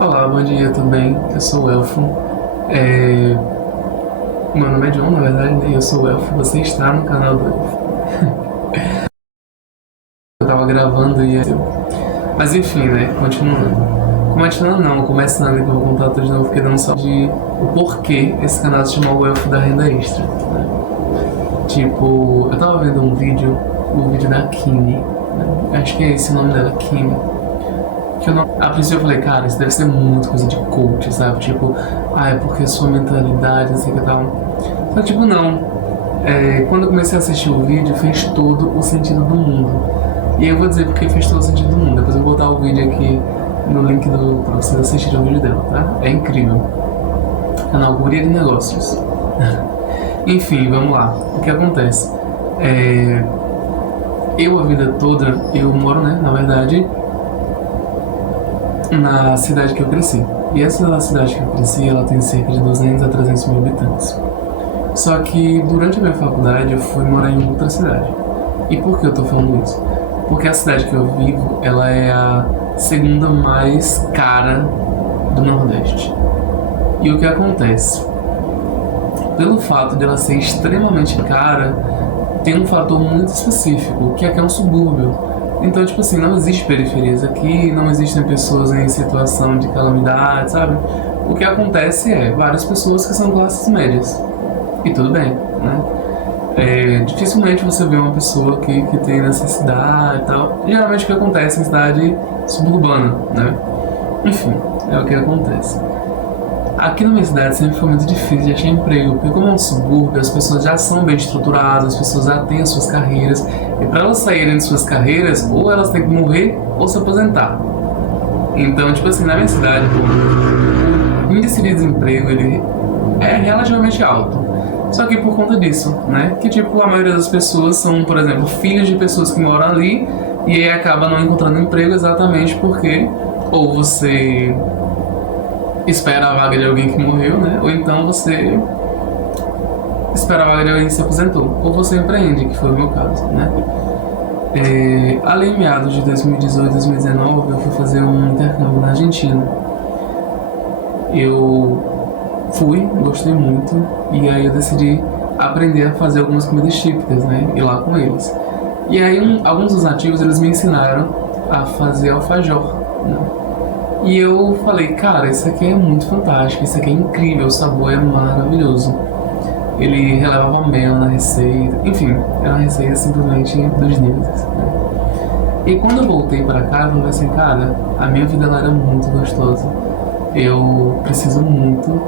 Olá, bom dia, tudo bem? Eu sou o Elfo. É... Meu nome é John, na verdade, né? Eu sou o Elfo. Você está no canal do Elfo. Eu tava gravando e... Mas enfim, né? Continuando. Continuando não, começando que eu vou contar tudo de novo, porque não só de o porquê esse canal se chama o Elfo da Renda Extra, né? Tipo, eu tava vendo um vídeo da Kimi, né? Acho que é esse o nome dela, Kimi. Que eu não... A princípio eu falei, cara, isso deve ser muito coisa de coach, sabe? Tipo, é porque sua mentalidade, não sei o que tal. Só que, tipo, não. Quando eu comecei a assistir o vídeo, fez todo o sentido do mundo. E eu vou dizer porque fez todo o sentido do mundo. Depois eu vou botar o vídeo aqui no link pra vocês assistirem o vídeo dela, tá? É incrível. Canal Guria de Negócios. Enfim, vamos lá. O que acontece? Eu, a vida toda, eu moro, né, na verdade, na cidade que eu cresci. E essa cidade que eu cresci, ela tem cerca de 200 a 300 mil habitantes. Só que durante a minha faculdade eu fui morar em outra cidade. E por que eu tô falando isso? Porque a cidade que eu vivo, ela é a segunda mais cara do Nordeste. E o que acontece? Pelo fato dela ser extremamente cara, tem um fator muito específico, que aqui é um subúrbio. Então, tipo assim, não existe periferias aqui, não existem pessoas em situação de calamidade, sabe? O que acontece é várias pessoas que são classes médias. E tudo bem, né? Dificilmente você vê uma pessoa que tem necessidade e tal. Geralmente o que acontece em cidade suburbana, né? Enfim, é o que acontece. Aqui na minha cidade sempre foi muito difícil de achar emprego, porque como é um subúrbio, as pessoas já são bem estruturadas, as pessoas já têm as suas carreiras, e para elas saírem de suas carreiras, ou elas têm que morrer ou se aposentar. Então, tipo assim, na minha cidade, o índice de desemprego ele é relativamente alto. Só que por conta disso, né? Que tipo, a maioria das pessoas são, por exemplo, filhos de pessoas que moram ali, e aí acaba não encontrando emprego exatamente porque ou você espera a vaga de alguém que morreu, né? Ou então você espera a vaga de alguém que se aposentou. Ou você empreende, que foi o meu caso, né? Ali em meados de 2018, 2019, eu fui fazer um intercâmbio na Argentina. Eu fui, gostei muito, e aí eu decidi aprender a fazer algumas comidas típicas, né? Ir lá com eles. E aí alguns dos nativos, eles me ensinaram a fazer alfajor, né? E eu falei, cara, isso aqui é muito fantástico, isso aqui é incrível, o sabor é maravilhoso. Ele relevava mel na receita, enfim, era uma receita simplesmente dos deuses, né? E quando eu voltei pra cá, eu falei assim, cara, a minha vida lá era muito gostosa. Eu preciso muito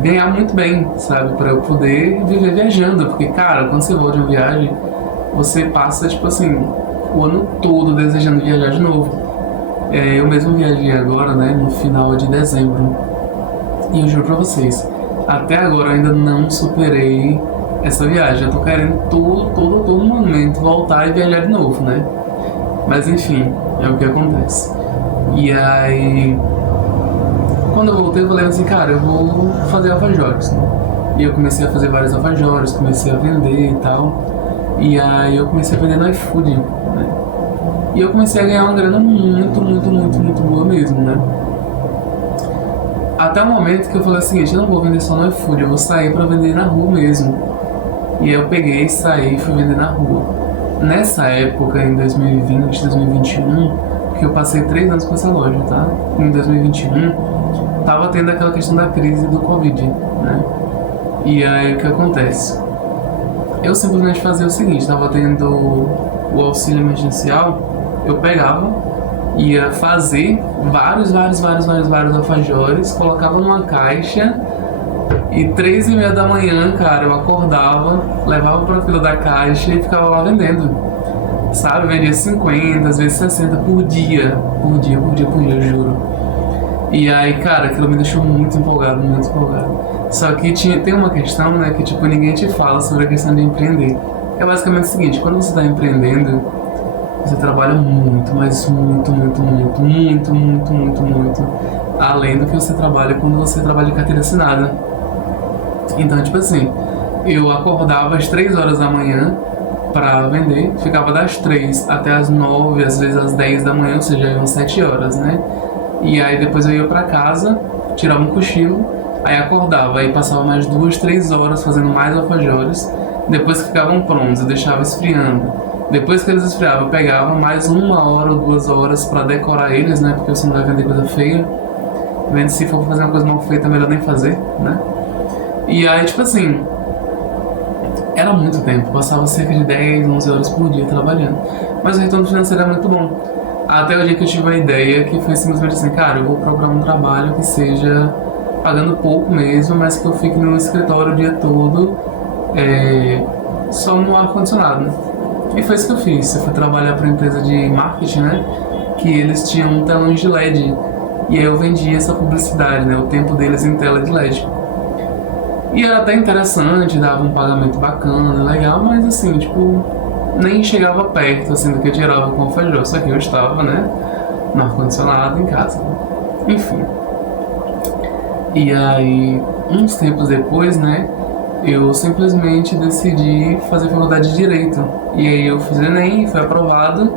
ganhar muito bem, sabe, pra eu poder viver viajando, porque, cara, quando você volta de uma viagem, você passa, tipo assim, o ano todo desejando viajar de novo. Eu mesmo viajei agora, né, no final de dezembro. E eu juro pra vocês, até agora eu ainda não superei essa viagem. Eu tô querendo todo momento voltar e viajar de novo, né? Mas enfim, é o que acontece. E aí, quando eu voltei, eu falei assim, cara, eu vou fazer alfajores, né? E eu comecei a fazer vários alfajores, comecei a vender e tal. E aí eu comecei a vender no iFood, né? E eu comecei a ganhar uma grana muito boa mesmo, né? Até o momento que eu falei o seguinte, eu não vou vender só no iFood, eu vou sair pra vender na rua mesmo. E aí eu peguei, saí e fui vender na rua. Nessa época, em 2020, 2021, porque eu passei 3 anos com essa loja, tá? Em 2021, tava tendo aquela questão da crise do Covid, né? E aí o que acontece? Eu simplesmente fazia o seguinte, tava tendo o auxílio emergencial, eu pegava, ia fazer vários alfajores, colocava numa caixa e 3h30 da manhã, cara, eu acordava, levava pra fila da caixa e ficava lá vendendo, sabe? Vendia 50, às vezes 60 por dia, eu juro. E aí, cara, aquilo me deixou muito empolgado. Só que tem uma questão, né, que tipo, ninguém te fala sobre a questão de empreender. É basicamente o seguinte, quando você está empreendendo, você trabalha muito, mas muito, além do que você trabalha quando você trabalha de carteira assinada. Então, tipo assim, eu acordava às 3 horas da manhã pra vender, ficava das 3 até as 9, às vezes às 10 da manhã, ou seja, umas 7 horas, né? E aí depois eu ia pra casa, tirava um cochilo, aí acordava, aí passava mais 2, 3 horas fazendo mais alfajores. Depois que ficavam prontos, eu deixava esfriando. Depois que eles esfriavam, eu pegava mais 1 hora ou 2 horas pra decorar eles, né? Porque você não vai vender coisa feia. Vendo, se for fazer uma coisa mal feita, é melhor nem fazer, né? E aí, tipo assim, era muito tempo. Passava cerca de 10, 11 horas por dia trabalhando. Mas o retorno financeiro era muito bom. Até o dia que eu tive a ideia, que foi simplesmente assim, cara, eu vou procurar um trabalho que seja pagando pouco mesmo, mas que eu fique no escritório o dia todo, só no ar-condicionado, né? E foi isso que eu fiz. Eu fui trabalhar para uma empresa de marketing, né? Que eles tinham telões de LED. E aí eu vendia essa publicidade, né? O tempo deles em tela de LED. E era até interessante, dava um pagamento bacana, legal, mas assim, tipo, nem chegava perto, assim, do que eu tirava com o alfajor. Só que eu estava, né? No ar-condicionado em casa. Enfim. E aí, uns tempos depois, né? Eu simplesmente decidi fazer faculdade de Direito. E aí eu fiz Enem, fui aprovado.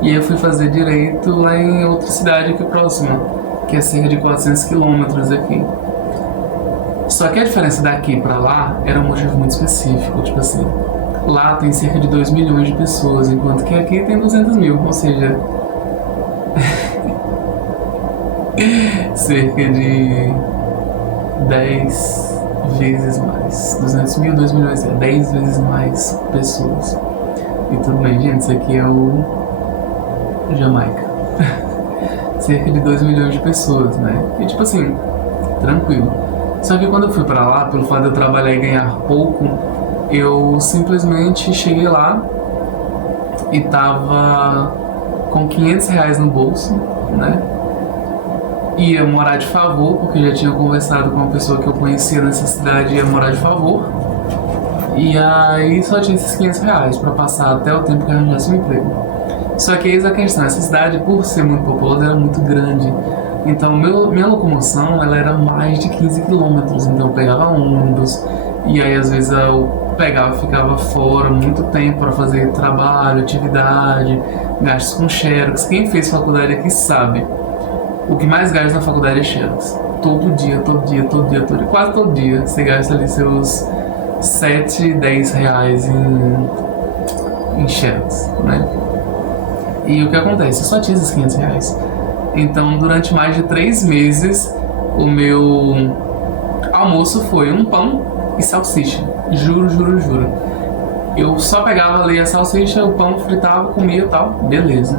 E aí eu fui fazer Direito lá em outra cidade aqui próxima, que é cerca de 400 quilômetros aqui. Só que a diferença daqui pra lá era um motivo muito específico. Tipo assim, lá tem cerca de 2 milhões de pessoas, enquanto que aqui tem 200 mil. Ou seja, cerca de 10 vezes mais. 200 mil, 2 milhões, 10 vezes mais pessoas. E tudo bem, gente, isso aqui é o Jamaica. Cerca de 2 milhões de pessoas, né? E tipo assim, tranquilo. Só que quando eu fui pra lá, pelo fato de eu trabalhar e ganhar pouco, eu simplesmente cheguei lá e tava com 500 reais no bolso, né? Ia morar de favor, porque eu já tinha conversado com uma pessoa que eu conhecia nessa cidade, ia morar de favor. E aí só tinha esses 500 reais pra passar até o tempo que eu arranjasse um emprego. Só que eis a questão, essa cidade, por ser muito populosa, era muito grande. Então minha locomoção, ela era mais de 15 quilômetros, então eu pegava ônibus, e aí às vezes eu pegava e ficava fora muito tempo para fazer trabalho, atividade, gastos com xerox. Quem fez faculdade aqui sabe. O que mais gasta na faculdade é xerox. Todo dia, quase todo dia, você gasta ali seus 7, 10 reais em xerox, né? E o que acontece? Eu só tinha esses 500 reais. Então, durante mais de 3 meses, o meu almoço foi um pão e salsicha. Juro. Eu só pegava ali a salsicha, o pão, fritava, comia e tal, beleza.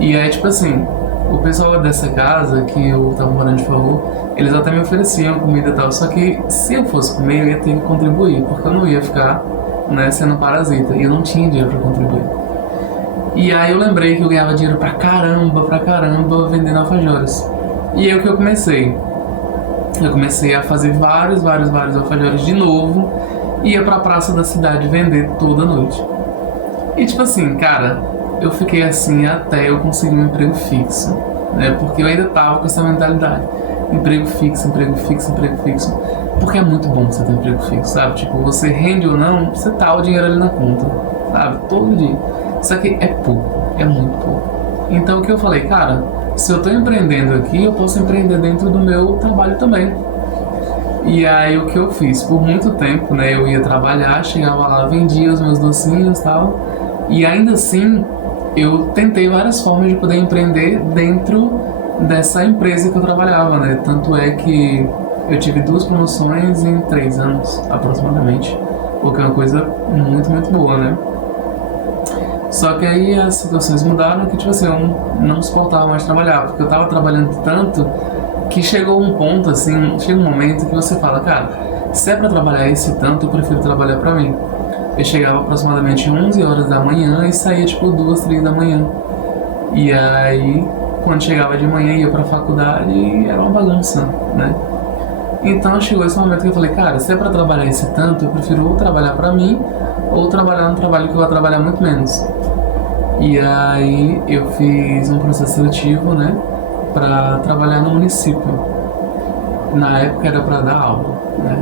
E aí, tipo assim, o pessoal dessa casa, que eu tava morando de favor, eles até me ofereciam comida e tal, só que se eu fosse comer, eu ia ter que contribuir, porque eu não ia ficar, né, sendo parasita, e eu não tinha dinheiro pra contribuir. E aí eu lembrei que eu ganhava dinheiro pra caramba vendendo alfajores. E aí o que eu comecei? Eu comecei a fazer vários alfajores de novo, e ia pra praça da cidade vender toda noite. E tipo assim, cara, eu fiquei assim até eu conseguir um emprego fixo, né? Porque eu ainda tava com essa mentalidade. Emprego fixo. Porque é muito bom você ter um emprego fixo, sabe? Tipo, você rende ou não, você tá o dinheiro ali na conta, sabe? Todo dia. Só que é pouco, é muito pouco. Então o que eu falei, cara, se eu tô empreendendo aqui, eu posso empreender dentro do meu trabalho também. E aí o que eu fiz? Por muito tempo, né, eu ia trabalhar, chegava lá, vendia os meus docinhos e tal. E ainda assim, eu tentei várias formas de poder empreender dentro dessa empresa que eu trabalhava, né? Tanto é que eu tive 2 promoções em 3 anos, aproximadamente. O que é uma coisa muito boa, né? Só que aí as situações mudaram que, tipo assim, eu não suportava mais trabalhar, porque eu tava trabalhando tanto que chegou um ponto, assim, chega um momento que você fala, cara, se é pra trabalhar esse tanto, eu prefiro trabalhar pra mim. Eu chegava aproximadamente 11 horas da manhã e saía, tipo, 2, 3 da manhã. E aí, quando chegava de manhã, ia pra faculdade, era uma bagunça, né? Então chegou esse momento que eu falei, cara, se é pra trabalhar esse tanto, eu prefiro ou trabalhar pra mim, ou trabalhar no trabalho que eu vou trabalhar muito menos. E aí eu fiz um processo seletivo, né, pra trabalhar no município. Na época era pra dar aula, né?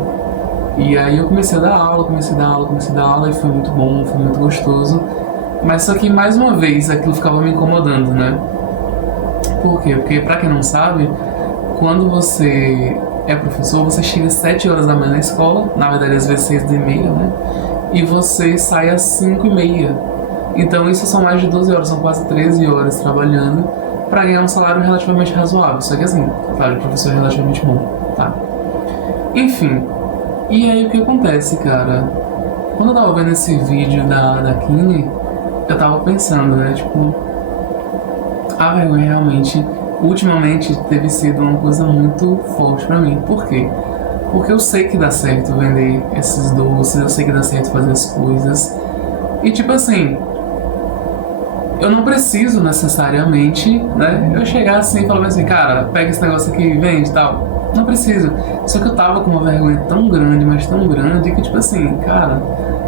E aí eu comecei a dar aula e foi muito bom, foi muito gostoso. Mas só que mais uma vez aquilo ficava me incomodando, né? Por quê? Porque, pra quem não sabe, quando você é professor, você chega às 7 horas da manhã na escola, na verdade às vezes 6h30, né? E você sai às 5h30. Então isso são mais de 12 horas, são quase 13 horas trabalhando para ganhar um salário relativamente razoável. Só que assim, claro, o professor é relativamente bom, tá? Enfim, e aí o que acontece, cara? Quando eu tava vendo esse vídeo da Kine, eu tava pensando, né, tipo, a vergonha realmente, ultimamente, teve sido uma coisa muito forte pra mim. Por quê? Porque eu sei que dá certo vender esses doces, eu sei que dá certo fazer as coisas. E tipo assim, eu não preciso necessariamente, né, eu chegar assim e falar assim, cara, pega esse negócio aqui e vende e tal. Não preciso. Só que eu tava com uma vergonha tão grande, mas tão grande, que tipo assim, cara,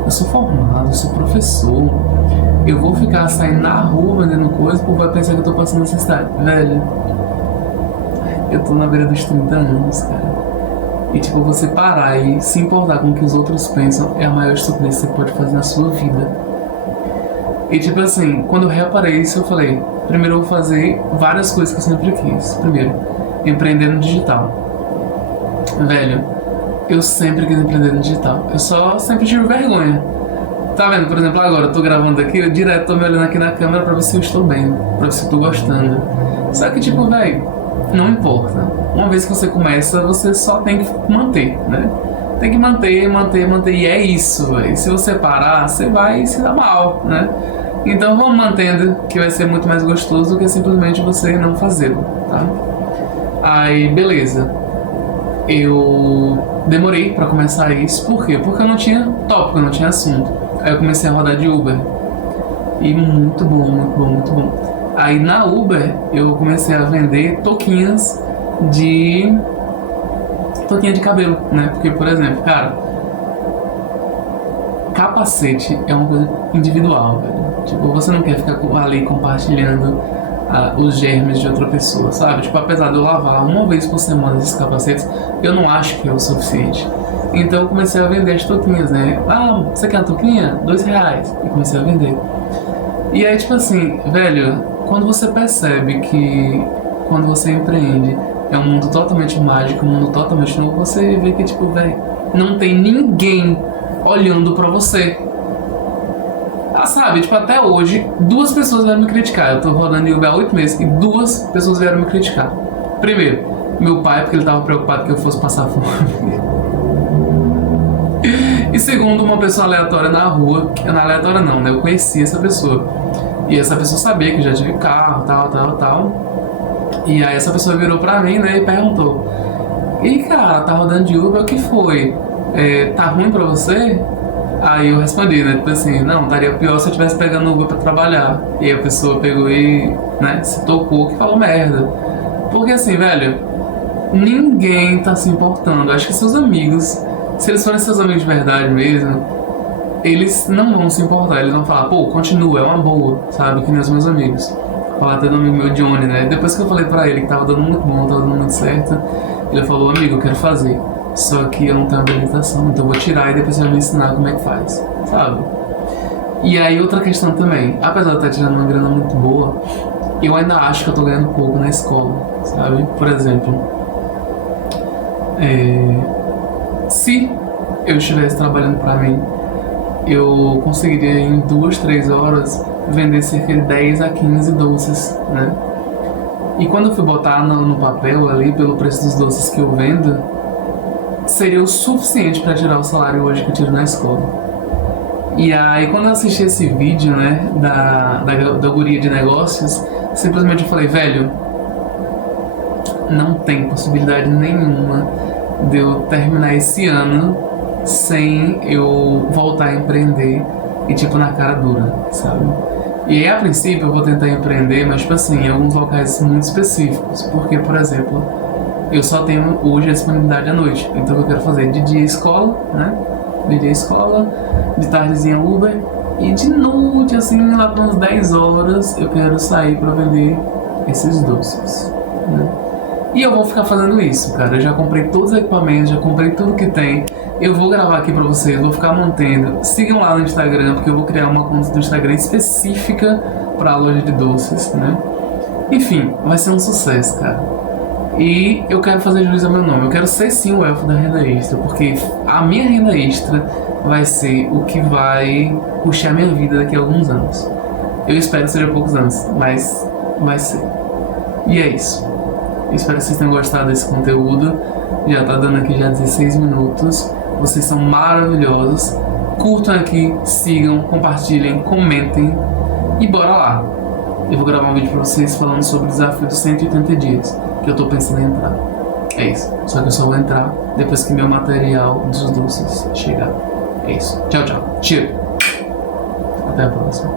eu sou formado, eu sou professor. Eu vou ficar saindo na rua vendendo coisa, o povo vai pensar que eu tô passando necessidade. Velho, eu tô na beira dos 30 anos, cara. E tipo, você parar e se importar com o que os outros pensam é a maior estupidez que você pode fazer na sua vida. E tipo assim, quando eu reparei isso, eu falei, primeiro eu vou fazer várias coisas que eu sempre quis. Primeiro, empreender no digital. Velho, eu sempre quis empreender no digital. Eu só sempre tive vergonha. Tá vendo? Por exemplo, agora eu tô gravando aqui, eu direto tô me olhando aqui na câmera pra ver se eu estou bem, pra ver se eu tô gostando. Só que tipo, velho, não importa. Uma vez que você começa, você só tem que manter, né? Tem que manter, manter, manter. E é isso, velho. Se você parar, você vai se dar mal, né? Então vamos mantendo, que vai ser muito mais gostoso do que simplesmente você não fazê-lo, tá? Aí, beleza. Eu demorei pra começar isso. Por quê? Porque eu não tinha tópico, eu não tinha assunto. Aí eu comecei a rodar de Uber. E muito bom, muito bom, muito bom. Aí na Uber eu comecei a vender touquinhas de cabelo, né? Porque, por exemplo, cara, capacete é uma coisa individual, velho. Tipo, você não quer ficar ali compartilhando os germes de outra pessoa, sabe? Tipo, apesar de eu lavar uma vez por semana esses capacetes, eu não acho que é o suficiente. Então eu comecei a vender as touquinhas, né? Ah, você quer uma touquinha? R$2. E comecei a vender. E aí, tipo assim, velho, quando você percebe que quando você empreende é um mundo totalmente mágico, um mundo totalmente novo, você vê que, tipo, velho, não tem ninguém olhando pra você. Ah, sabe, tipo, até hoje, 2 pessoas vieram me criticar. Eu tô rodando Uber há 8 meses e 2 pessoas vieram me criticar. Primeiro, meu pai, porque ele tava preocupado que eu fosse passar fome. E segundo, uma pessoa aleatória na rua. Não, aleatória não, né? Eu conhecia essa pessoa. E essa pessoa sabia que eu já tive carro, tal. E aí essa pessoa virou pra mim, né, e perguntou: "E cara, tá rodando de Uber, o que foi? Tá ruim pra você?" Aí eu respondi, né, tipo assim, não, estaria pior se eu estivesse pegando Uber pra trabalhar. E a pessoa pegou e, né, se tocou que falou merda. Porque assim, velho, ninguém tá se importando. Acho que seus amigos, se eles forem seus amigos de verdade mesmo, eles não vão se importar. Eles vão falar, pô, continua, é uma boa, sabe? Que nem os meus amigos. Falar até do amigo meu, Johnny, né? Depois que eu falei pra ele que tava dando muito bom, tava dando muito certo, ele falou, amigo, eu quero fazer. Só que eu não tenho habilitação, então eu vou tirar e depois você vai me ensinar como é que faz, sabe? E aí outra questão também, apesar de eu estar tirando uma grana muito boa, eu ainda acho que eu tô ganhando pouco na escola, sabe? Por exemplo, se eu estivesse trabalhando pra mim, eu conseguiria em 2, 3 horas vender cerca de 10 a 15 doces, né? E quando eu fui botar no papel ali, pelo preço dos doces que eu vendo, seria o suficiente para tirar o salário hoje que eu tiro na escola. E aí quando eu assisti esse vídeo, né, da guria de negócios, simplesmente eu falei, velho, não tem possibilidade nenhuma de eu terminar esse ano sem eu voltar a empreender e tipo na cara dura, sabe? E aí a princípio eu vou tentar empreender, mas tipo assim, em alguns locais muito específicos, porque por exemplo, eu só tenho hoje a disponibilidade à noite, então eu quero fazer de dia escola, né? De dia escola, de tardezinha Uber, e de noite, assim, lá para umas 10 horas, eu quero sair para vender esses doces, né? E eu vou ficar fazendo isso, cara. Eu já comprei todos os equipamentos, já comprei tudo que tem. Eu vou gravar aqui pra vocês, vou ficar mantendo. Sigam lá no Instagram, porque eu vou criar uma conta do Instagram específica pra loja de doces, né? Enfim, vai ser um sucesso, cara. E eu quero fazer jus ao meu nome. Eu quero ser sim o elfo da renda extra, porque a minha renda extra vai ser o que vai puxar minha vida daqui a alguns anos. Eu espero que seja poucos anos, mas vai ser. E é isso. Eu espero que vocês tenham gostado desse conteúdo. Já tá dando aqui já 16 minutos. Vocês são maravilhosos. Curtam aqui, sigam, compartilhem, comentem e bora lá. Eu vou gravar um vídeo pra vocês falando sobre o desafio dos 180 dias, que eu tô pensando em entrar. É isso. Só que eu só vou entrar depois que meu material dos doces chegar. É isso. Tchau, tchau. Cheiro. Até a próxima.